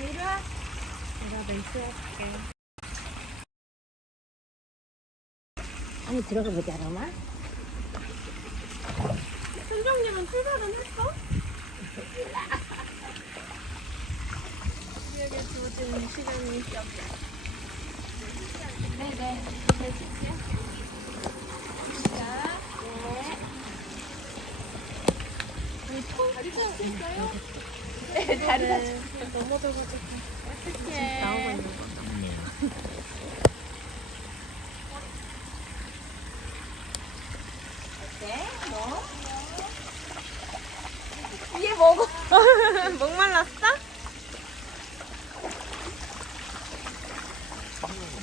이리 와. 내가 멘트 할게. 안에 들어가 보자, 그러면. 선정님은 출발은 했어? 우리에게 주어진 시간이 네네. 네, 칠게요. 자, 네. 다리 다쳤어요? 네, 다리 다쳤어요.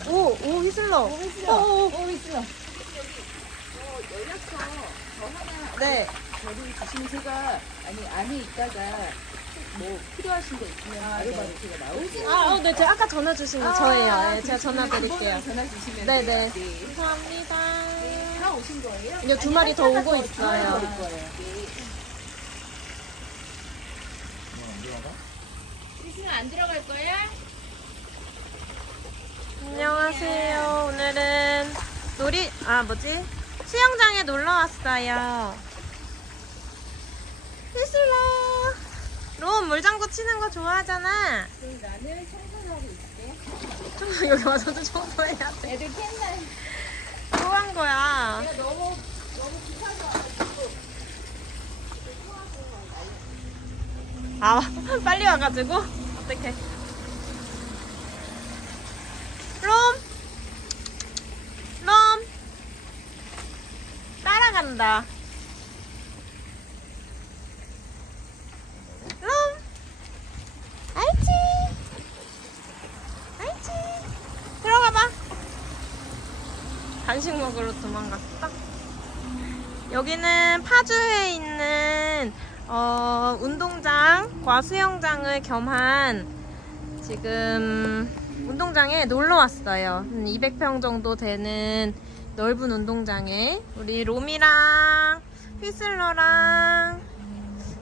오, 오, 휘슬러. 오, 휘슬러. 오, 오, 오, 휘슬러. 연락처 저 하나 네. 저를 주시면 제가 아니 안에 있다가 뭐 필요하신 거 있으면 바로바로 제가 나오지. 아, 어, 네, 제가 아까 전화 주신 거 저예요. 네, 제가 전화 드릴게요. 전화 주시면 네, 돼요. 네. 감사합니다. 다 오신 거예요? 이제 두 마리 더 오고 올 있어요. 거예요. 네. 안 들어갈 거야? 안녕하세요. 오늘은 놀이, 아, 뭐지? 수영장에 놀러 왔어요. 휘슬러. 롬, 물장구 치는 거 좋아하잖아. 그럼 나는 청소를 하고 있을게. 좀 여기 와서도 청소해야 돼. 애들 캔날 뭐한 거야? 내가 너무 너무 급하게 와가지고 아, 빨리 와가지고? 어떡해. 롬! 롬! 따라간다. 롬! 알지? 알지? 들어가봐. 간식 먹으러 도망갔어. 여기는 파주에 있는 어, 운동장 과 수영장을 겸한 지금 운동장에 놀러 왔어요. 한 200평 정도 되는 넓은 운동장에 우리 롬이랑 휘슬러랑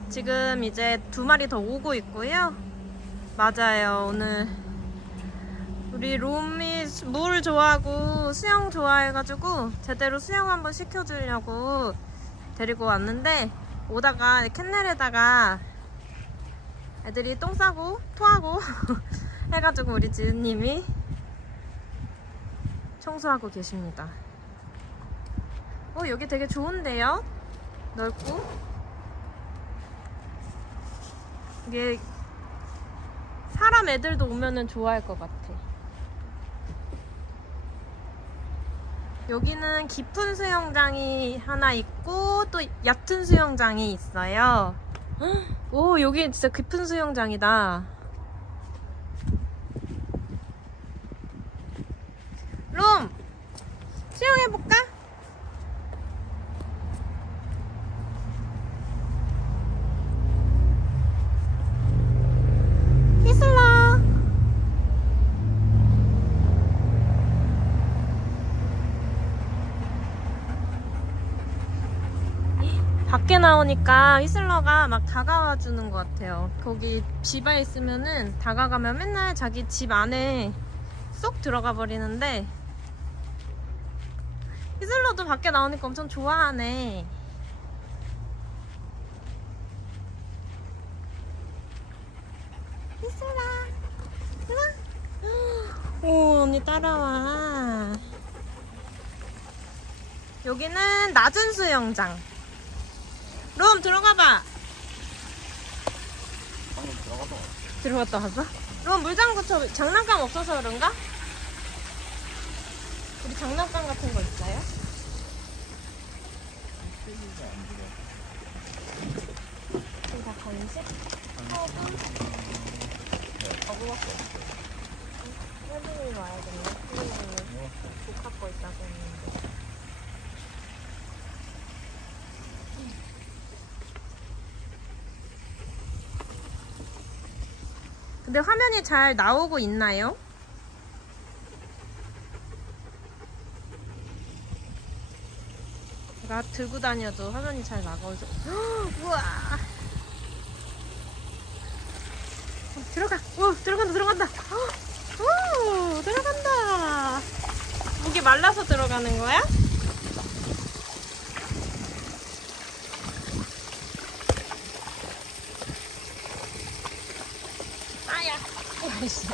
지금 이제 두 마리 더 오고 있고요. 맞아요. 오늘 우리 롬이 수- 물 좋아하고 수영 좋아해가지고 제대로 수영 한번 시켜주려고 데리고 왔는데 오다가 캔넬에다가 애들이 똥 싸고 토하고 해가지고 우리 지은님이 청소하고 계십니다. 어 여기 되게 좋은데요? 넓고 이게 사람 애들도 오면은 좋아할 것 같아. 여기는 깊은 수영장이 하나 있고 또 얕은 수영장이 있어요. 헉, 오 여기 진짜 깊은 수영장이다. 롬 수영해 볼까? 휘슬러. 밖에 나오니까 휘슬러가 막 다가와 주는 것 같아요. 거기 집에 있으면은 다가가면 맨날 자기 집 안에 쏙 들어가 버리는데 휘슬러도 밖에 나오니까 엄청 좋아하네. 휘슬러, 휘슬러. 오, 언니 따라와. 여기는 낮은 수영장. 롬 들어가봐. 들어갔다 왔어? 롬 물장구 쳐 장난감 없어서 그런가? 우리 장난감 같은 거 있어요? 지금 다 간식? 허브? 허브 밖에 없어. 혜진이 와야겠네. 혜진이 조카 거 있다고 했는데. 근데 화면이 잘 나오고 있나요? 제가 나 들고 다녀도 화면이 잘 나가서 우와 어, 들어가 오 들어간다 들어간다 오 들어간다 목이 말라서 들어가는 거야 아이씨.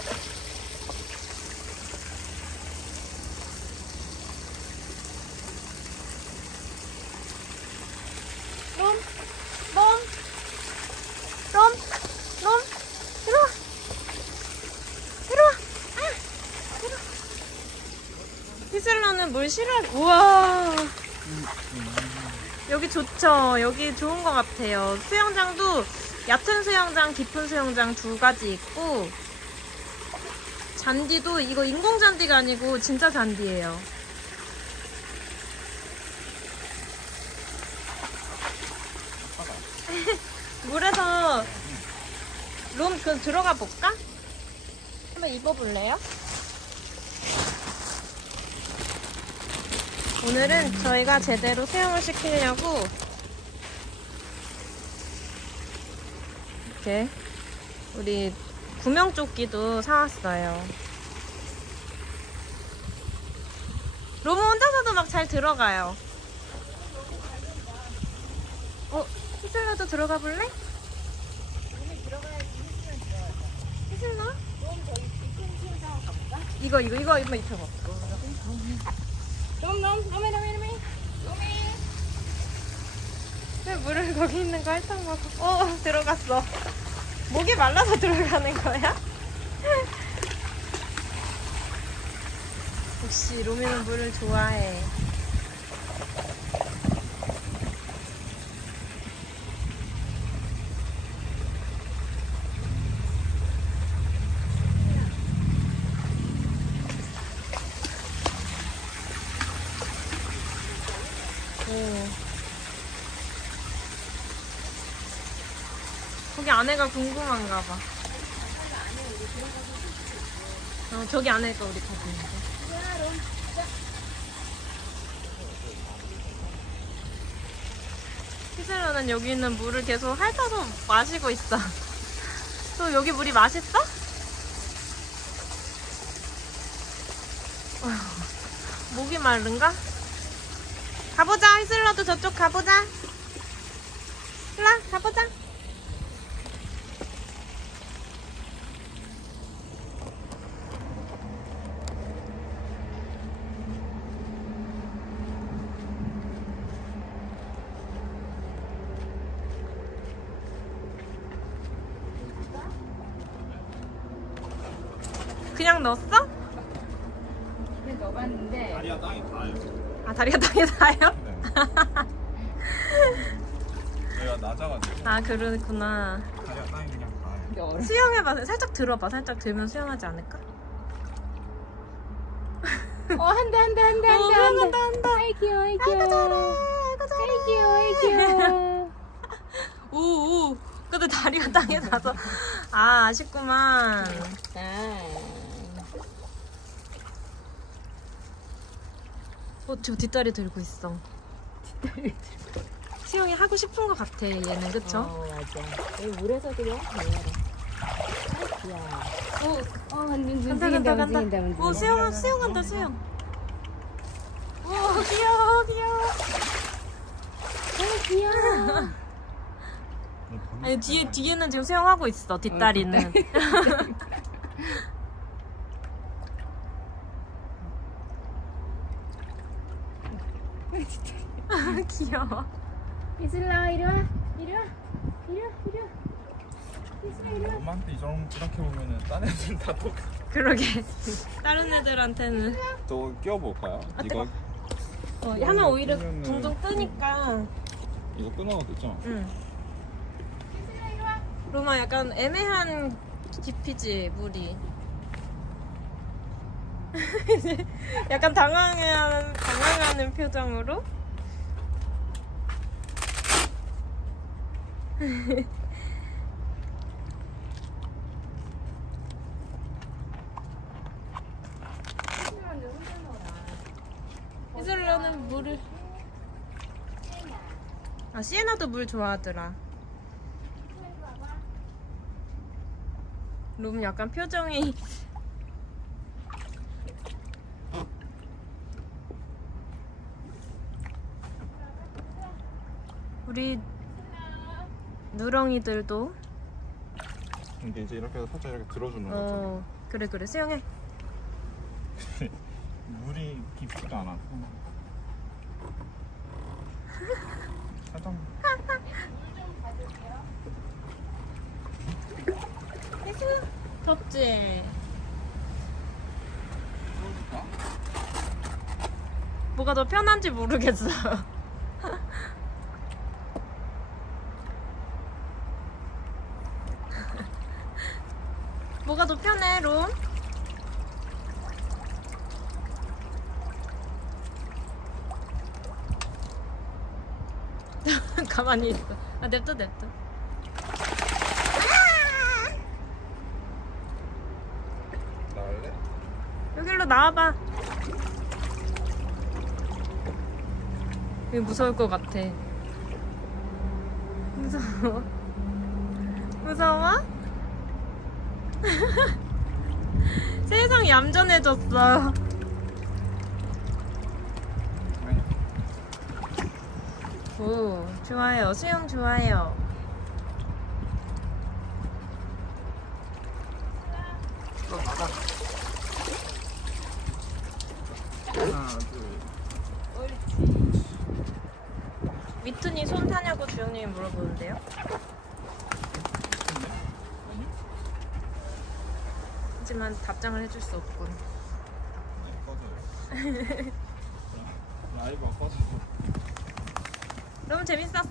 롬, 롬, 롬, 롬, 들어와, 들어와, 아, 들어와. 히슬러는 물 싫어. 우와. 여기 좋죠. 여기 좋은 것 같아요. 수영장도 얕은 수영장, 깊은 수영장 두 가지 있고 잔디도 이거 인공 잔디가 아니고 진짜 잔디예요. 물에서 롬 그 들어가 볼까? 한번 입어볼래요? 오늘은 저희가 제대로 수영을 시키려고 이렇게 우리 구명조끼도 사왔어요. 롬은 혼자서도 막 잘 들어가요. 어, 히슬러도 들어가 볼래? 히슬러? 이거 이거 이거 이거 입혀봐. 롬, 롬, 롬이, 롬이, 롬이. 왜 물을 거기 있는 거 핥아 먹어? 어, 들어갔어. 목이 말라서 들어가는 거야? 역시 로미는 물을 좋아해. 오. 거기 궁금한가 봐. 어, 저기 안에가 우리 가고 있는데. 히슬러는 여기 있는 물을 계속 핥아서 마시고 있어. 또 여기 물이 맛있어? 목이 마른가? 가보자, 히슬러도 저쪽 가보자. 일라, 가보자. 그냥 넣었어? 그래 넣어봤는데 다리가 땅이 닿아요. 아, 다리가 땅에 닿아요? 저희가 낮아가지고 아, 다리가 땅이 그냥 얼음 수영해봐. 살짝 들어봐. 살짝 들면 수영하지 않을까? 어 한다 한다 한다 어, 한다 수영한다, 한다. 아이 귀여워 아이 귀여워 아이고, 잘해. 아이고, 잘해. 아이 귀여워 아이 귀여워 오, 오. 근데 다리가 땅에 닿아서. 아, 아쉽구만. 어, 저 뒷다리 들고 있어. 수영이 하고 싶은 것 같아, 얘는. 그쵸? 어 맞아 여기 물에서 그냥 놀아라 귀여워 오, 어 눈, 간다, 간다, 간다. 오, 수영, 수영한다, 수영. 오, 귀여워, 귀여워. 아이 귀여워 아니, 뒤에, 뒤에는 지금 수영하고 있어, 뒷다리는. 귀여워. 이슬라 이리 와 이리 와 이리 와 이리 와 이슬라 이리 와 엄마한테 이런 이렇게 보면은 딴 애들 다 똑같아. 그러게. 다른 애들한테는. 저 끼워볼까요? 아, 이거 어, 하면 오히려 그러면은- 둥둥 뜨니까. 이거 끊어도 되죠? 응. 로마 약간 애매한 깊이지 물이. 약간 당황해하는 당황하는 표정으로. 이슬러는 물을 아 시에나도 물 좋아하더라. 롬 약간 표정이 우리 누렁이들도. 근데 이제 이렇게 해서 살짝 이렇게 들어주는 거죠. 어 그래 그래. 수영해. 물이 깊지가 않아. 살짝. 덥지? 뭐가 더 편한지 모르겠어 뭐가 더 편해 롬? 가만히 있어 아 냅둬 냅둬 나갈래? 여기로 나와봐. 여기 무서울 것 같아. 무서워. 무서워? 세상이 얌전해졌어. 아니. 오, 좋아요. 수영 좋아요. 하나, 둘. 미튼이 손 타냐고 주영님이 물어보는데요. 아니요? 하지만 답장을 해줄 수 없군. 네, 꺼져요. 라이브가 꺼져서. 너무 재밌었어?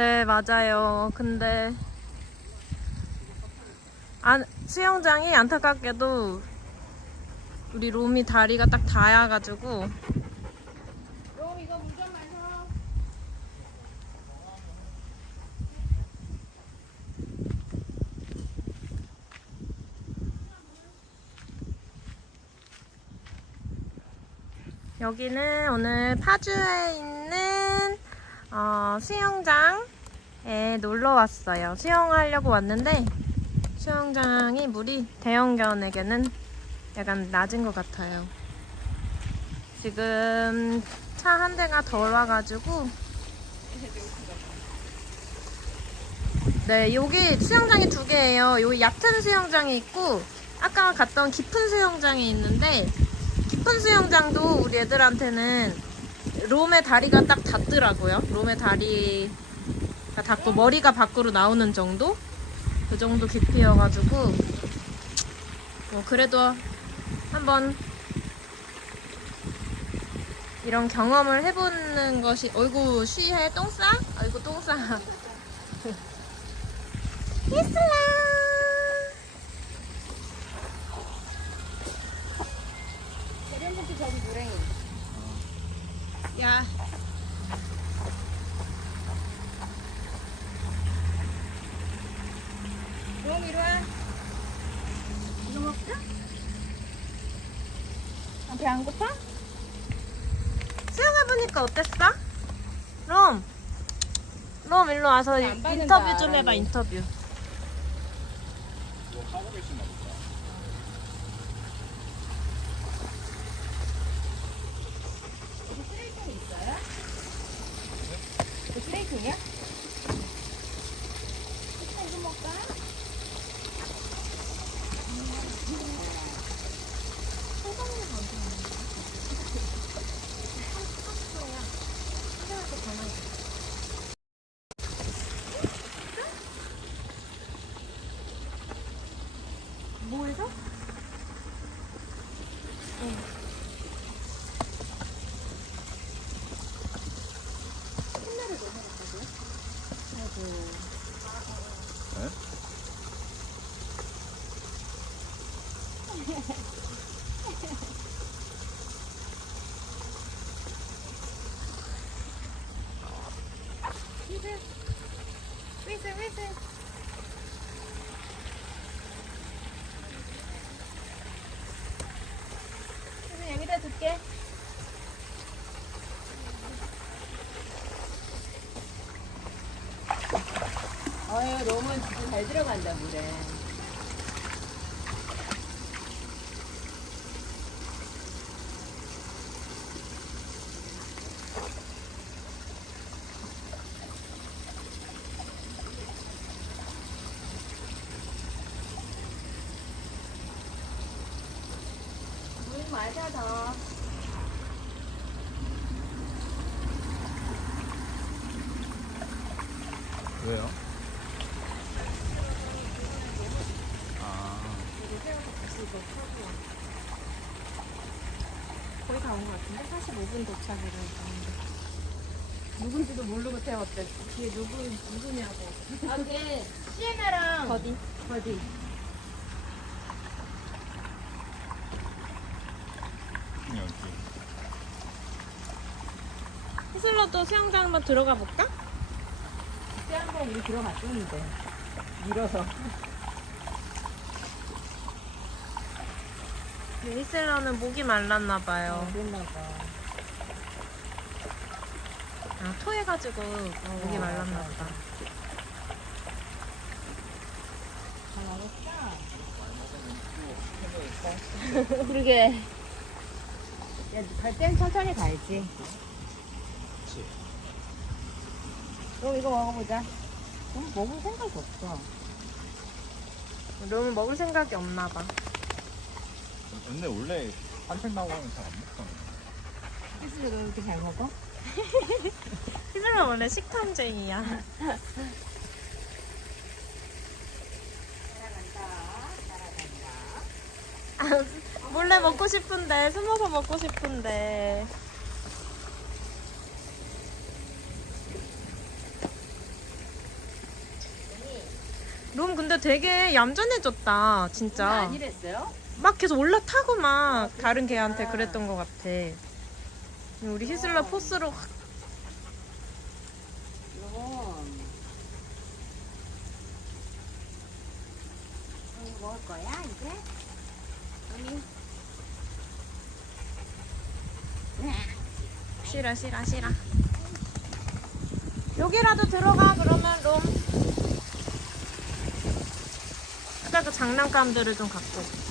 네, 맞아요. 근데 안, 수영장이 안타깝게도 우리 롬이 다리가 딱 닿아가지고 여기는 오늘 파주에 있는 어, 수영장에 놀러 왔어요. 수영하려고 왔는데 수영장이 물이 대형견에게는 약간 낮은 것 같아요. 지금 차 한 대가 덜 와가지고 네, 여기 수영장이 두 개예요. 여기 얕은 수영장이 있고 아까 갔던 깊은 수영장이 있는데 깊은 수영장도 우리 애들한테는 롬의 다리가 딱 닿더라고요. 롬의 다리가 닿고 머리가 밖으로 나오는 정도? 그 정도 깊이여가지고 뭐 그래도 한번 이런 경험을 해보는 것이 어이구 쉬해 똥 싸? 어이구 똥 싸. 이슬라. 대련분께 저기 누랭이. 야. 롬 이리 와. 이거 먹자? 아, 배 안 고파? 수영해 보니까 어땠어? 롬. 롬 일로 와서 안 인터뷰 좀 해봐. 인터뷰. 뭐 하고 계시나 보다. 여기 쓰레기통이 있어요? 그 쓰레기통이야? 일단 이거 먹까? 뭐해서? 위슬 위슬. 그래서 여기다 둘게. 어휴, 너무 진짜 잘 들어간다, 물에. 물 마셔서. 왜요? 아, 거의 다 온 것 같은데 45분 도착이라고 했는데. 누군지도 모르고 태웠대. 뒤에 누구, 누구냐고. 아, 걔, 시에나랑. 버디. 버디. 여기. 히슬러도 수영장 한번 들어가 볼까? 그때 한번 우리 들어갔었는데. 밀어서. 히슬러는 목이 말랐나 봐요. 그랬나봐. 아, 토해가지고 목이 말랐나 보다. 그러게. 야, 갈땐 천천히 가야지. 그치. 그럼 이거 먹어보자. 그럼 먹을 생각이 없어. 너무 먹을 생각이 없나 봐. 근데 원래 산책 나고 하면 잘 안 먹잖아. 그래서 왜 그렇게 잘 먹어? 히슬러 원래 식탐쟁이야. 아, 몰래 먹고 싶은데 숨어서 먹고 싶은데 롬 근데 되게 얌전해졌다 진짜. 아니랬어요? 막 계속 올라타고 막 다른 개한테 그랬던 것 같아. 우리 포스로 확. 이건 먹을 거야, 이제? 쉬라 쉬라 쉬라 여기라도 들어가 그러면 롬 그 장난감들을 좀 갖고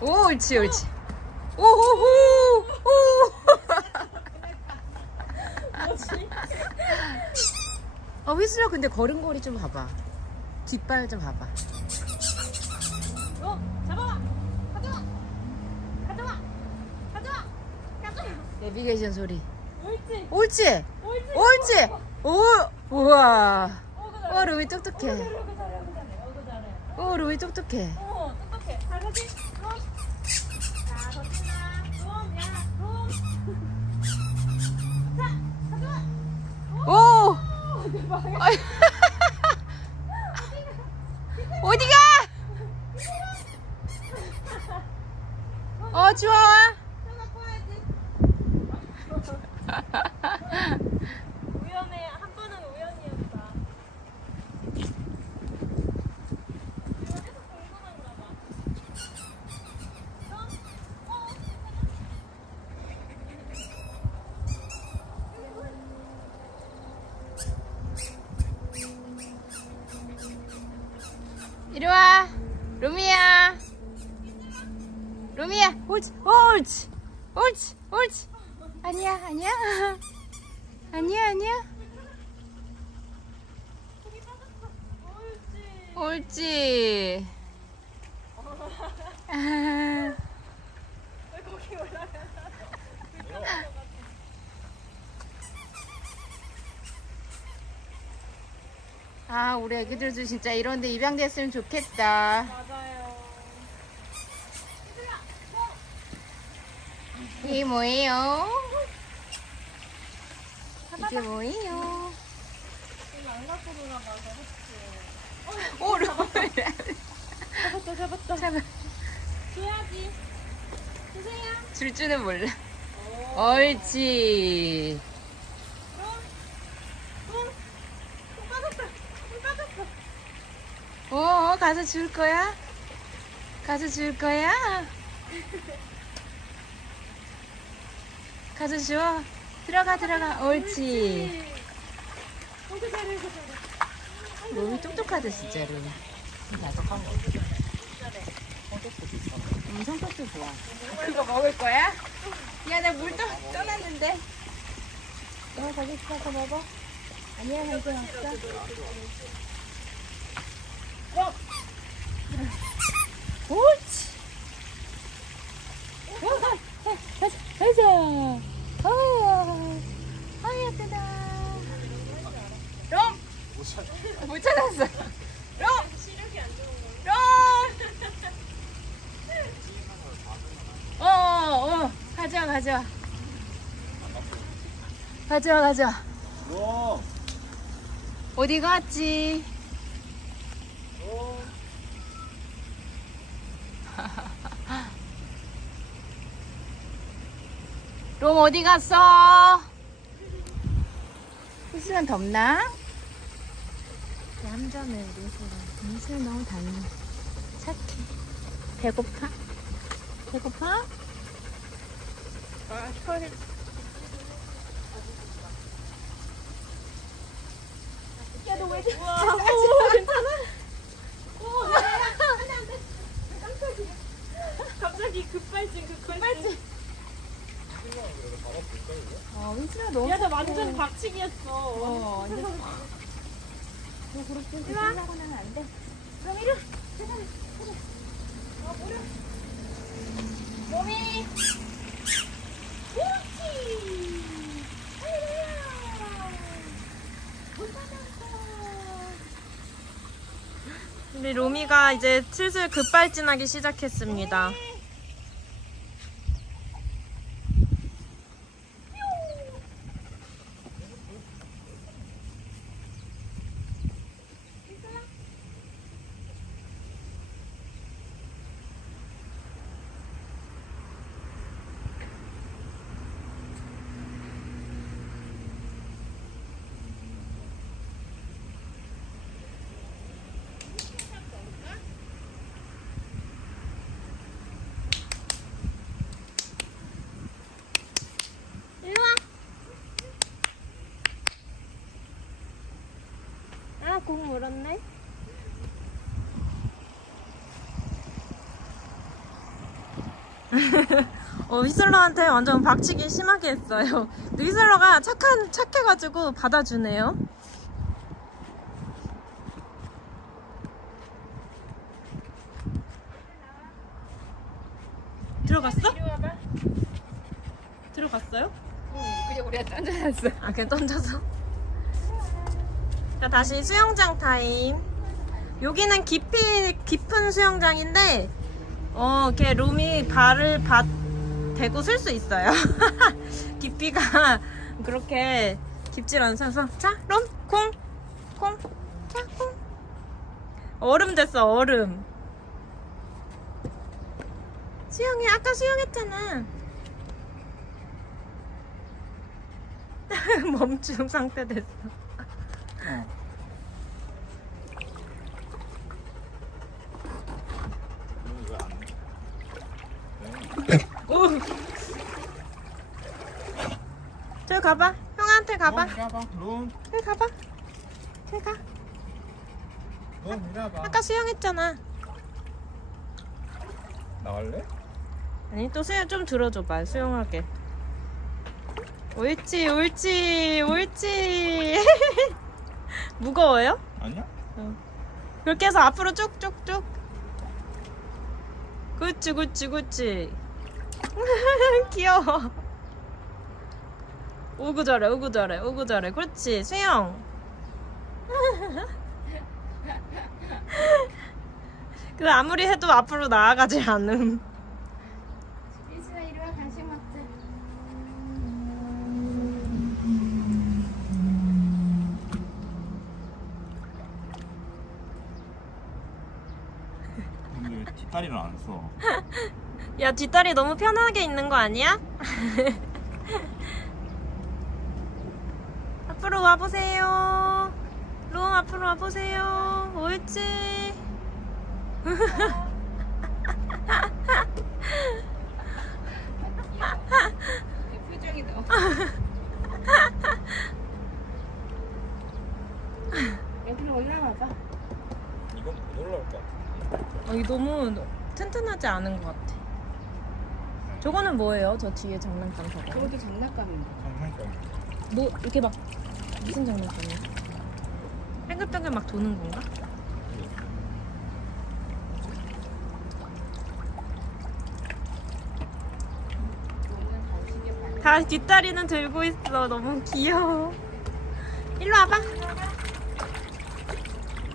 오, 옳지, 옳지. 오호호! 오! 아, 휘슬러 근데 걸음걸이 좀 봐봐. 뒷발 좀 봐봐. 어, 잡아와! 가져와! 가져와! 가져와! 가져와! 내비게이션 소리. 옳지! 옳지? 옳지! 옳지? 오! 우와. 어, 그 와. 루이 똑똑해. 어, 어, 어. 어. 오, 루이 똑똑해. 어, 똑똑해. 어, 대박. 아이. 어디가? 어, 좋아. 하나 꺼야지. 우연해. 한 번은 우연이었다. 이거 계속 궁금한가 봐. 어? 어? 이리 와. 루미야. 루미야. 옳지. 옳지. 옳지. 옳지. 아니야. 아니야. 아니야. 아니야. 옳지. 아. 아, 우리 애기들도 진짜 이런 데 입양됐으면 좋겠다. 맞아요. 이게 뭐예요? 이게 뭐예요? 안 갖고 돌아가서 오. 잡았다 잡았다. 잡아. 줘야지. 주세요. 줄 줄은 몰라. 옳지. 또 빠졌다. 또 빠졌어. 오, 가서 줄 거야? 가서 줄 거야? 가서 줘. 들어가, 들어가. 옳지. 잘해. 몸이 똑똑하다, 진짜로. 거 같아. 음, 성격도 좋아. 그거 먹을 거야? 야, 나 물 떠, 떠났는데. 너 거기 있어서 먹어. 아니야, 할거 없어. 어. 옳지. 어, 가, 가자, 가자. 어, 아, 예쁘다. 롬! 못 찾았어. 롬! 롬! 어, 어, 어. 가져와, 가져와. 가져와, 가져와. 너. 어디 갔지? 롬 어디 갔어? 있으면 덥나? 얌전해 우리 민수는 너무 닮아 착해 배고파? 배고파? 아, 털이 야 너왜 이렇게 와, 오, 괜찮아? 오, 갑자기 급발진, 급발진. 어 민수가 너무 야, 나 완전 박치기였어. 어, 완전 너 그렇게 생각하고 나면 안 돼. 그럼 이리 와. 몸이. 우리 로미가 이제 슬슬 급발진하기 시작했습니다. 일로 와. 아, 공 물었네. 어, 휘슬러한테 완전 박치기 심하게 했어요. 근데 휘슬러가 착한, 착해가지고 받아주네요. 들어갔어? 들어갔어요? 그냥 우리가 던져놨어. 아, 그냥 던져서. 자, 다시 수영장 타임. 여기는 깊이, 깊은 수영장인데, 어, 이렇게 롬이 발을 받, 대고 쓸 수 있어요. 깊이가 그렇게 깊질 않아서. 자, 롬, 콩, 콩, 자, 콩. 얼음 됐어, 얼음. 수영해, 아까 수영했잖아. 멈춤 상태 됐어. 오. 저기 가봐. 형한테 가봐. 가봐. 룸. 저기 가봐. 저기 가. 너 이리 와봐. 아까 수영했잖아. 나갈래? 아니 또 수영 좀 들어줘봐 수영하게. 옳지 옳지 옳지. 무거워요? 아니야? 그렇게 해서 앞으로 쭉쭉쭉. 그치 그치 그치. 귀여워. 오구 잘해 오구 잘해 오구 잘해. 그렇지 수영. 그 아무리 해도 앞으로 나아가지 않음. 이슬아 이리 와 간식 먹자. 근데 왜 뒷다리를 안 써? 야 뒷다리 너무 편하게 있는 거 아니야? 앞으로 와보세요. 롬 앞으로 와보세요. 옳지. 표정이 너무. 여기로 올라와봐. 이건 못 올라올 것 같아. 어, 이 너무 튼튼하지 않은 것 같아. 저거는 뭐예요? 저 뒤에 장난감 저거. 그것도 장난감인데. 장난감. 뭐 이렇게 막 무슨 장난감이야? 뺑글뺑글 막 도는 건가? 오늘 간식에. 다 뒷다리는 들고 있어. 너무 귀여워. 일로 와봐.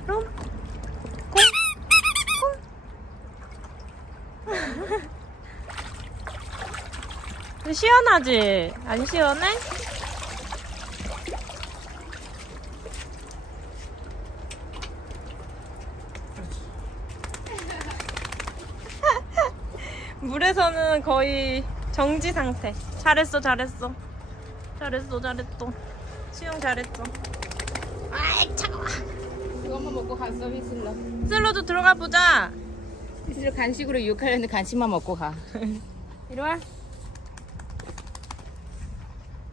롬. 공. 공. 시원하지? 안 시원해? 물에서는 거의 정지 상태. 잘했어, 잘했어. 잘했어, 잘했어. 수영 잘했어. 아이, 차가워. 그것만 먹고 갔어 휘슬러. 슬로도 들어가 보자. 휘슬러 간식으로 유혹하려는데 간식만 먹고 가. 이리 와.